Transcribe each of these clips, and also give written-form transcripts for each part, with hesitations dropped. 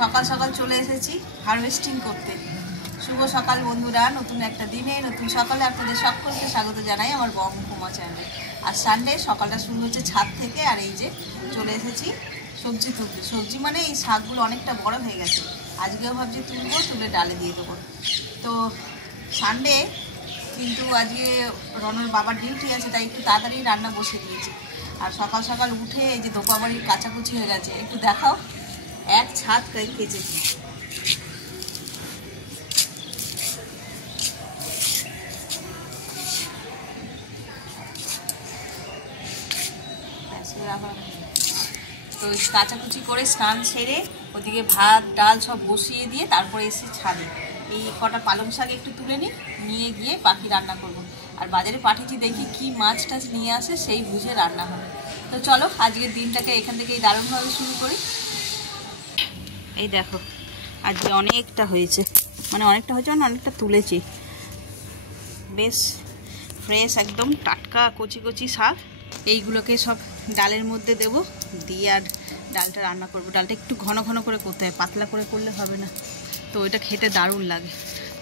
সকাল সকাল চলে এসেছি হারভেস্টিং করতে। শুভ সকাল বন্ধুরা, নতুন একটা দিনে নতুন সকালে আপনাদের সকলকে স্বাগত জানাই আমার বঙ্গকুমা চ্যানেলে। আর সানডে সকালটা শুরু হচ্ছে ছাদ থেকে। আর এই যে চলে এসেছি সবজি তুলতে। সবজি মানে এই শাকগুলো অনেকটা বড় হয়ে গেছে, আজকেও ভাবছি তুলবো, তুলে ডালে দিয়ে দেবো। তো সানডে কিন্তু আজকে রনর বাবার ডিউটি আছে, তাই একটু তাড়াতাড়ি রান্না বসে দিয়েছি। আর সকাল সকাল উঠে এই যে দোপাবাড়ির কাচাকুচি হয়ে গেছে, একটু দেখাও। এক ছাদ কেচেছি। তো কাচাকুচি করে স্নান সেরে ওদিকে ভাত ডাল সব বসিয়ে দিয়ে তারপরে এসে ছাদে এই কটা পালং শাক একটু তুলে নিয়ে গিয়ে বাকি রান্না করব। আর বাজারে পাঠিয়েছি, দেখি কি মাছ টাছ নিয়ে আসে, সেই বুঝে রান্না হবে। তো চলো আজকের দিনটাকে এখান থেকে দারুণভাবে শুরু করি। এই দেখো আজকে অনেকটা হয়েছে, মানে অনেকটা তুলেছি। বেশ ফ্রেশ একদম টাটকা কচি কচি শাক। এইগুলোকে সব ডালের মধ্যে দেব, দিয়ে আর ডালটা রান্না করব। ডালটা একটু ঘন ঘন করে করতে হয়, পাতলা করে করলে হবে না। তো এটা খেতে দারুণ লাগে।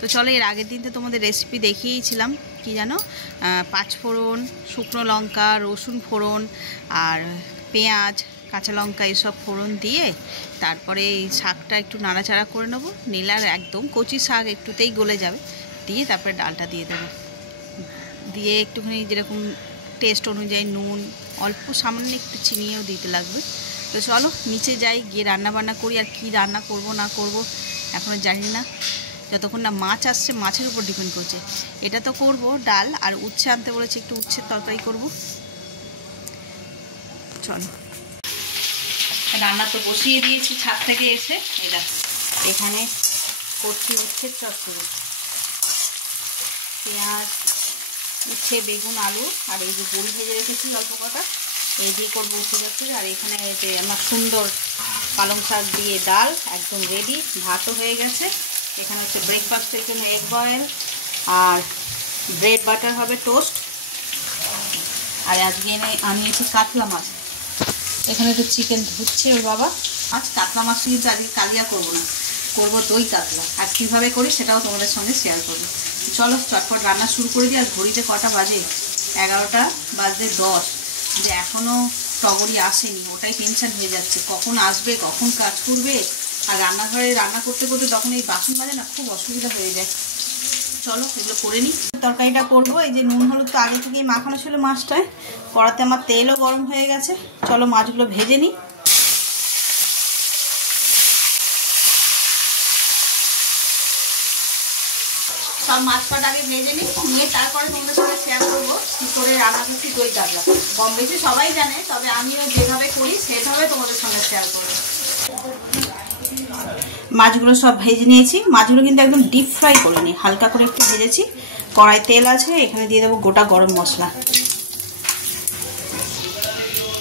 তো চলো, এর আগের দিন তো তোমাদের রেসিপি দেখিয়েছিলাম, কি জানো, 5 ফোড়ন, শুকনো লঙ্কা, রসুন ফোড়ন আর পেঁয়াজ কাঁচা লঙ্কা এসব ফোড়ন দিয়ে তারপরে এই শাকটা একটু নাড়াচাড়া করে নেবো। নিলার একদম কচি শাক একটুতেই গলে যাবে, দিয়ে তারপরে ডালটা দিয়ে দেবো। দিয়ে একটুখানি যেরকম টেস্ট অনুযায়ী নুন, অল্প সামান্য একটু চিনিও দিতে লাগবে। তো চলো নিচে যাই, গিয়ে রান্না বান্না করি। আর কি রান্না করব না করব এখনও জানি না, যতক্ষণ না মাছ আসছে। মাছের উপর ডিপেন্ড করছে। এটা তো করব ডাল, আর উচ্ছে আনতে বলেছি, একটু উচ্ছের তরকারি করব। চলো, রান্না তো বসিয়ে দিয়েছি ছাদ থেকে এসে। এখানে করছি উচ্ছের চচ্চড়ি, পেঁয়াজ, উচ্ছে, বেগুন, আলু আর এই যে বড়ি ভেজে রেখেছি অল্প কটা, এই দিয়ে করবো উচ্ছে চচ্চড়ি। আর এখানে যে আমার সুন্দর পালং শাক দিয়ে ডাল একদম রেডি, ভাতও হয়ে গেছে। এখানে হচ্ছে ব্রেকফাস্টের জন্য এগ বয়েল আর ব্রেড বাটার হবে, টোস্ট। আর আজকে আনিয়েছি কাতলা মাছ। এখানে একটু চিকেন ধুচ্ছে ওর বাবা। আজ কাতলা মাছ কিন্তু আজকে কালিয়া করবো না, করবো দই কাতলা। আর কীভাবে করি সেটাও তোমাদের সঙ্গে শেয়ার করবো। চলো চটপট রান্না শুরু করে দিই। আর ঘড়িতে কটা বাজে, 11টা বাজে 10, যে এখনও টগরি আসেনি, ওটাই টেনশন হয়ে যাচ্ছে, কখন আসবে, কখন কাজ করবে। আর রান্নাঘরে রান্না করতে করতে তখন এই বাসন বাজে না, খুব অসুবিধা হয়ে যায়। চলো এগুলো করে নিই। তরকারিটা করবো, এই যে নুন হলুদ তো আগে থেকেই মাখানো ছিল মাছটায়। কড়াতে আমার তেলও গরম হয়ে গেছে। চলো মাছগুলো ভেজে নিই। সব মাছ পাট আগে ভেজে নিয়ে তারপরে তোমাদের সঙ্গে শেয়ার করবো কী করে রান্না করছি দই কাতলা। কম বেশি সবাই জানে, তবে আমিও যেভাবে করি সেভাবে তোমাদের সঙ্গে শেয়ার করবো। মাছগুলো সব ভেজে নিয়েছি। মাছগুলো কিন্তু একদম ডিপ ফ্রাই করিনি, হালকা করে একটু ভেজেছি। কড়াই তেল আছে, এখানে দিয়ে দেবো গোটা গরম মশলা।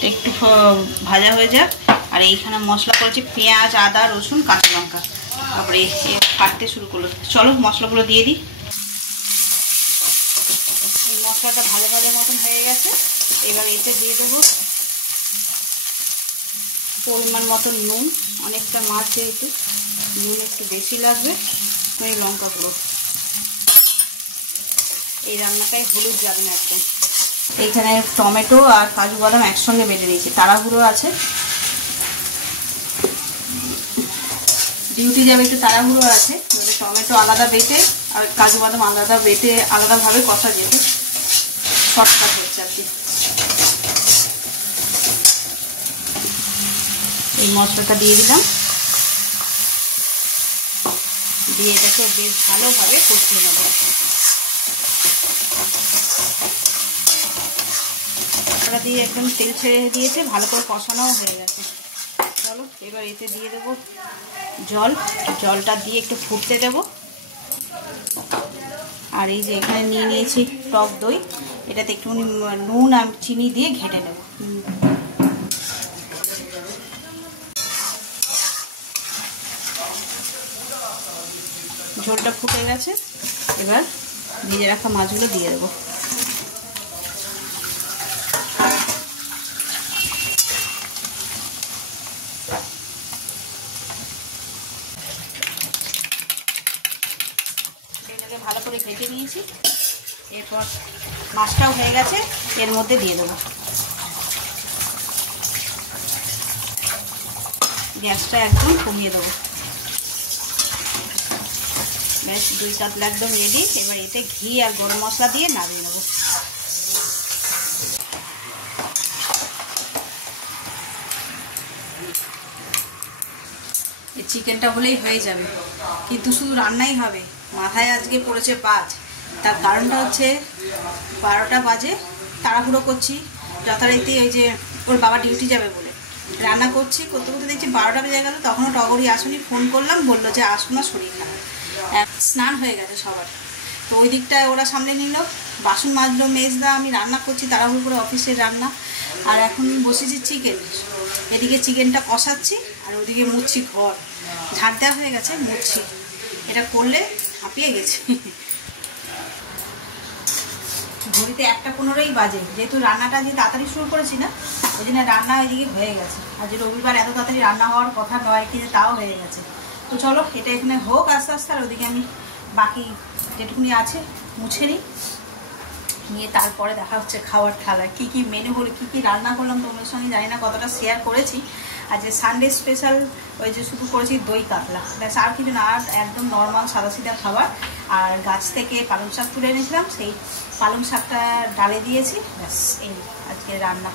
একটু ভাজা হয়ে যাক। আর এইখানে মশলা করেছি পেঁয়াজ, আদা, রসুন, কাঁচা লঙ্কা। তারপরে কাটতে শুরু করলো। চলো মশলাগুলো দিয়ে দিই। এই মশলাটা ভাজা ভাজা মতন হয়ে গেছে। এবার এতে দিয়ে দেবো পরিমাণ মতন নুন। অনেকটা মাছ যেহেতু নুন একটু বেশি লাগবে। এই লঙ্কা গুঁড়ো, এই রান্নাটায় হলুদ যাবে না একদম। এইখানে টমেটো আর কাজু বাদাম একসঙ্গে বেটে নিয়েছি, তাড়াহুড়ো আছে, ডিউটি যাবে, একটু তাড়াহুড়ো আছে। টমেটো আলাদা বেটে আর কাজু বাদাম আলাদা বেটে আলাদাভাবে কষা যেত, শর্টকাট হচ্ছে আর কি। এই মশলাটা দিয়ে দিলাম, দিয়ে এটাকে বেশ ভালোভাবে কষিয়ে নেব। মশলা দিয়ে একদম তেল ছেড়ে দিয়েছে, ভালো করে কষানোও হয়ে গেছে। চলো এবার এতে দিয়ে দেবো জলটা দিয়ে একটু ফুটতে দেব। আর এই যে এখানে নিয়ে নিয়েছি টক দই, এটাতে একটু নুন আর চিনি দিয়ে ঘেঁটে নেব। ঝোলটা ফুটে গেছে, এবার ভেজে রাখা মাছগুলো দিয়ে দেবো। করে কেটে নিয়েছি। এরপর মাছটাও হয়ে গেছে, এর মধ্যে দিয়ে দেবো। গ্যাসটা একদম কমিয়ে দেবো। ব্যাস 2 কাতলা একদম রেডি। এবার এতে ঘি আর গরম মশলা দিয়ে নামিয়ে নেবো। এই চিকেনটা হলেই হয়ে যাবে, কিন্তু শুধু রান্নাই হবে। মাথায় আজকে পড়েছে 5। তার কারণটা হচ্ছে 12টা বাজে, তাড়াহুড়ো করছি যথারীতি, ওই যে ওর বাবা ডিউটি যাবে বলে রান্না করছি। করতে করতে দেখছি 12টা বেজে গেল, তখনও টগরি আসুনি। ফোন করলাম, বললো যে আসুন না, শরীর খারাপ। স্নান হয়ে গেছে সবার, তো ওই দিকটায় ওরা সামলে নিল। বাসন মাজলো মেজদা, আমি রান্না করছি তাড়াহুড়ো করে, অফিসের রান্না। আর এখন বসেছি চিকেন, এদিকে চিকেনটা কষাচ্ছি আর ওদিকে মুছছি ঘর। ঝাড় দেওয়া হয়ে গেছে, মুছছি। এটা করলে হাঁপিয়ে গেছি। ঘড়িতে 1:15 বাজে, যেহেতু রান্নাটা যে তাড়াতাড়ি শুরু করেছি না, ওই জন্য রান্না ওইদিকে হয়ে গেছে। আর যে রবিবার এত তাড়াতাড়ি রান্না হওয়ার কথা নয়, কিন্তু তাও হয়ে গেছে। তো চলো এটা এখানে হোক আস্তে আস্তে, আর ওদিকে আমি বাকি যেটুকুনি আছে মুছে নিয়ে তারপরে দেখা হচ্ছে খাওয়ার থালায় কী কী মেনু হলো, কী কী রান্না করলাম তোমাদের সঙ্গে জানি না কতটা শেয়ার করেছি। আর যে সানডে স্পেশাল ওই যে শুধু করেছি দই কাতলা, ব্যাস, আর কিছু না। আর একদম নর্মাল সাদাসিধা খাবার। আর গাছ থেকে পালং শাক তুলে এনেছিলাম, সেই পালং শাকটা ডালে দিয়েছি, ব্যাস এই আজকে রান্না।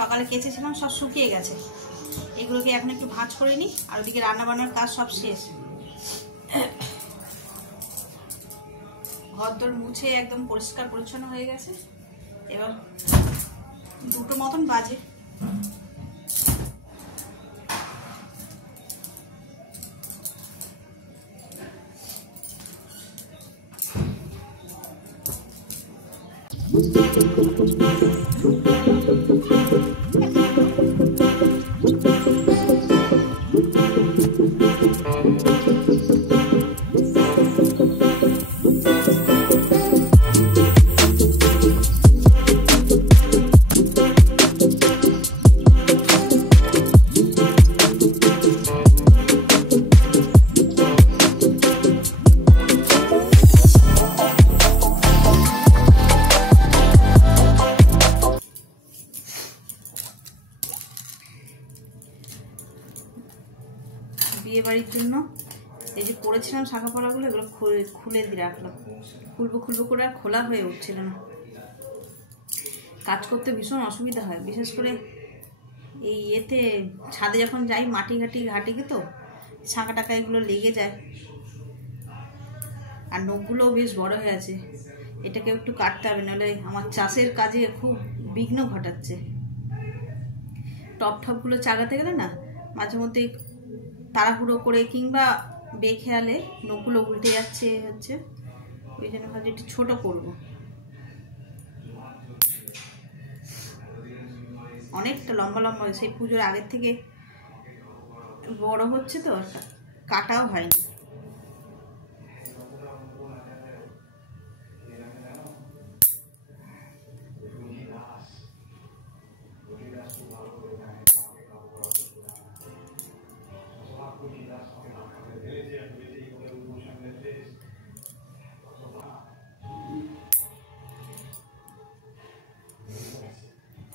সকালে কেচেছিলাম, সব শুকিয়ে গেছে। এগুলোকে এখন একটু ভাঁজ করে নিই। আর ওদিকে রান্না বান্নার কাজ সব শেষ। ঘরদোর মুছে একদম পরিষ্কার পরিচ্ছন্ন হয়ে গেছে। এবার 2টো মতন বাজে। বিয়ে বাড়ির জন্য এই যে করেছিলাম শাখা পড়াগুলো, এগুলো খুলে দিয়ে রাখলাম। খুলবো করে আর খোলা হয়ে উঠছিল না। কাজ করতে ভীষণ অসুবিধা হয়, বিশেষ করে এই এতে ছাদে যখন যাই, মাটি ঘাটিকে তো শাঁখা টাকা এগুলো লেগে যায়। আর নখগুলোও বেশ বড় হয়ে আছে, এটাকে একটু কাটতে হবে, নাহলে আমার চাষের কাজে খুব বিঘ্ন ঘটাচ্ছে। টপগুলো চাগাতে গেলে না মাঝে মধ্যে তাড়াহুড়ো করে কিংবা বেখেয়ালে নখগুলো উল্টে যাচ্ছে হচ্ছে, ওই জন্য ভাবছি একটু ছোটো করবো। অনেকটা লম্বা সেই পুজোর আগের থেকে বড় হচ্ছে, তো কাটাও হয়নি।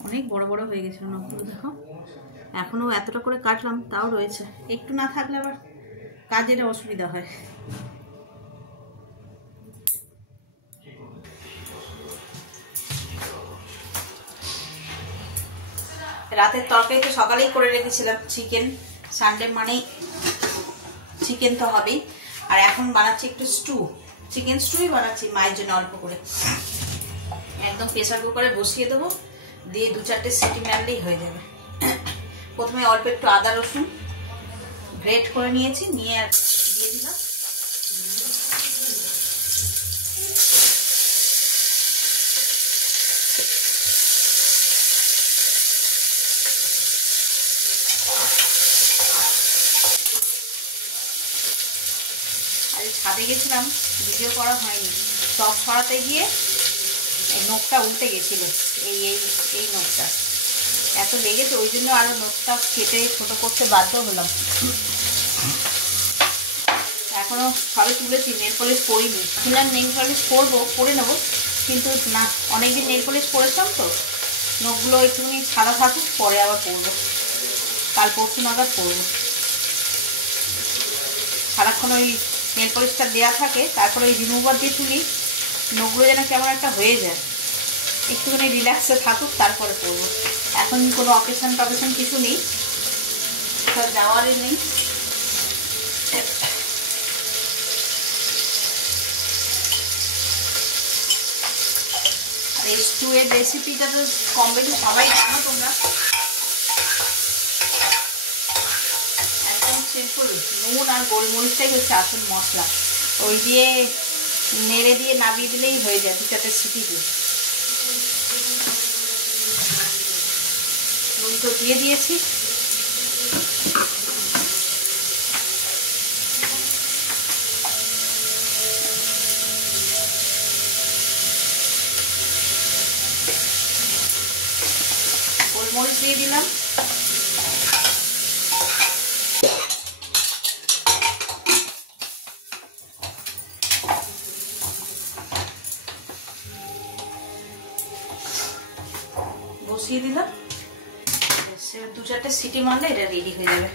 অনেক বড় বড় হয়ে গেছিল নখগুলো, দেখো। এখনো এতটা করে কাটলাম, তাও রয়েছে। একটু না থাকলে আবার কাজের অসুবিধা হয়। রাতের তরকারি তো সকালেই করে রেখেছিলাম, চিকেন। সানডে মানেই চিকেন তো হবেই। আর এখন বানাচ্ছি একটু স্টু, চিকেন স্টুই বানাচ্ছি মায়ের জন্য অল্প করে। একদম প্রেসার কুকারে বসিয়ে দেবো, দিয়ে 2-4টে সিটি মারলেই হয়ে যাবে। প্রথমে অল্প একটু আদা রসুন গ্রেট করে নিয়েছি, নিয়ে দিয়ে দিলাম। ছাদে গেছিলাম, ভিডিও করা হয়নি, টপ সরাতে গিয়ে এই নখটা উল্টে গেছিল, এই নখটা এত লেগেছে, ওই জন্য আরো নখটা কেটে ছোট করতে বাধ্য হলাম। এখনো সবে তুলেছি, নেল পলিশ পরিনি, কিনলাম নেল পলিশ পরে নেবো, কিন্তু না, অনেকদিন নেল পলিশ পরেছিলাম তো, নখগুলো একটুখানি সাদা থাকুক, পরে আবার পরবো, কাল পরশু নাগাদ পরবো। সারাক্ষণ ওই নেল পলিশটা দেওয়া থাকে, তারপরে ওই রিমুভার দিয়ে তুলি, নখগুলো যেন কেমন একটা হয়ে যায়, একটুখানি রিল্যাক্সে থাকুক, তারপরে পরবো। এখন কোনো অকেশন টকেশন কিছু নেই, যাওয়ারই নেই। আর এই স্টুয়ের রেসিপিটা তো কম বেশি সবাই জানো তোমরা, একদম সিম্পল, নুন আর গোলমরিচটাই হচ্ছে আসল মশলা, ওই দিয়ে নেড়ে দিয়ে নামিয়ে দিলেই হয়ে যায় 2-4টে সিটি দিয়ে। নুন তো দিয়ে দিয়েছি, গোলমরিচ দিয়ে দিলাম, বসিয়ে দিলাম, 2-4টে সিটি মারলে এটা রেডি হয়ে যাবে।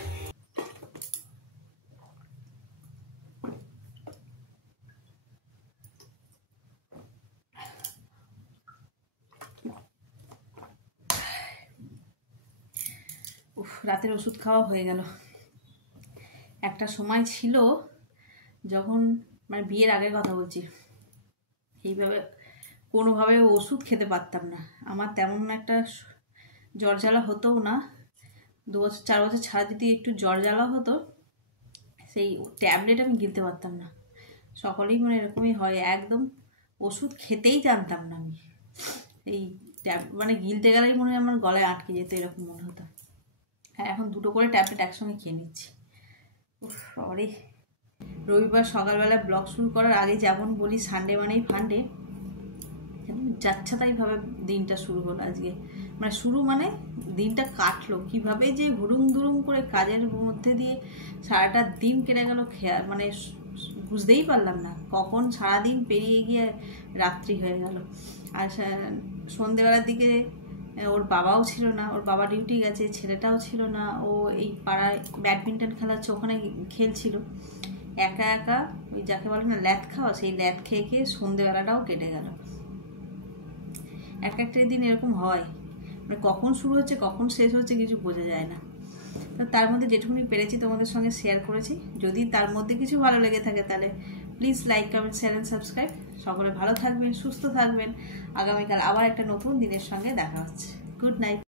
রাতের ওষুধ খাওয়া হয়ে গেল। একটা সময় ছিল যখন, মানে বিয়ের আগের কথা বলছি, এইভাবে কোনোভাবে ওষুধ খেতে পারতাম না, আমার তেমন একটা জ্বর জ্বালা হতোও না, 2-4 বছর ছাড়া যদি একটু জ্বর জ্বালা হতো, সেই ট্যাবলেট আমি গিলতে পারতাম না। সকলেই মানে এরকমই হয়, একদম ওষুধ খেতেই জানতাম না আমি, এই মানে গিলতে গেলেই মনে হয় আমার গলায় আটকে যেত, এরকম মনে হতো। হ্যাঁ, এখন 2টো করে ট্যাবলেট একসঙ্গে খেয়ে নিচ্ছি। সরি, রবিবার সকালবেলা ব্লগ শুরু করার আগে যেমন বলি সানডে মানেই ফান্ডে, যাচ্ছা তাইভাবে দিনটা শুরু হলো আজকে, মানে শুরু মানে দিনটা কাটলো কিভাবে যে হুড়ুম দুরুম করে কাজের মধ্যে দিয়ে সারাটা দিন কেটে গেল, মানে বুঝতেই পারলাম না কখন সারাদিন পেরিয়ে গিয়ে রাত্রি হয়ে গেল। আর সন্ধেবেলার দিকে ওর বাবাও ছিল না, ওর বাবা ডিউটি গেছে, ছেলেটাও ছিল না, ও এই পাড়ায় ব্যাডমিন্টন খেলাচ্ছে, ওখানে খেলছিল একা একা, ওই যাকে বলে না ল্যাদ খাওয়া, সেই ল্যাদ খেয়ে খেয়ে সন্ধেবেলাটাও কেটে গেল। এক একটা দিন এরকম হয়, মানে কখন শুরু হচ্ছে কখন শেষ হচ্ছে কিছু বোঝা যায় না। তো তার মধ্যে যেটুকুনি পেরেছি তোমাদের সঙ্গে শেয়ার করেছি, যদি তার মধ্যে কিছু ভালো লেগে থাকে তাহলে please like, comment, share and subscribe. সকলে ভালো থাকবেন, সুস্থ থাকবেন, আগামীকাল আবার একটা নতুন দিনের সঙ্গে দেখা হচ্ছে। Good night.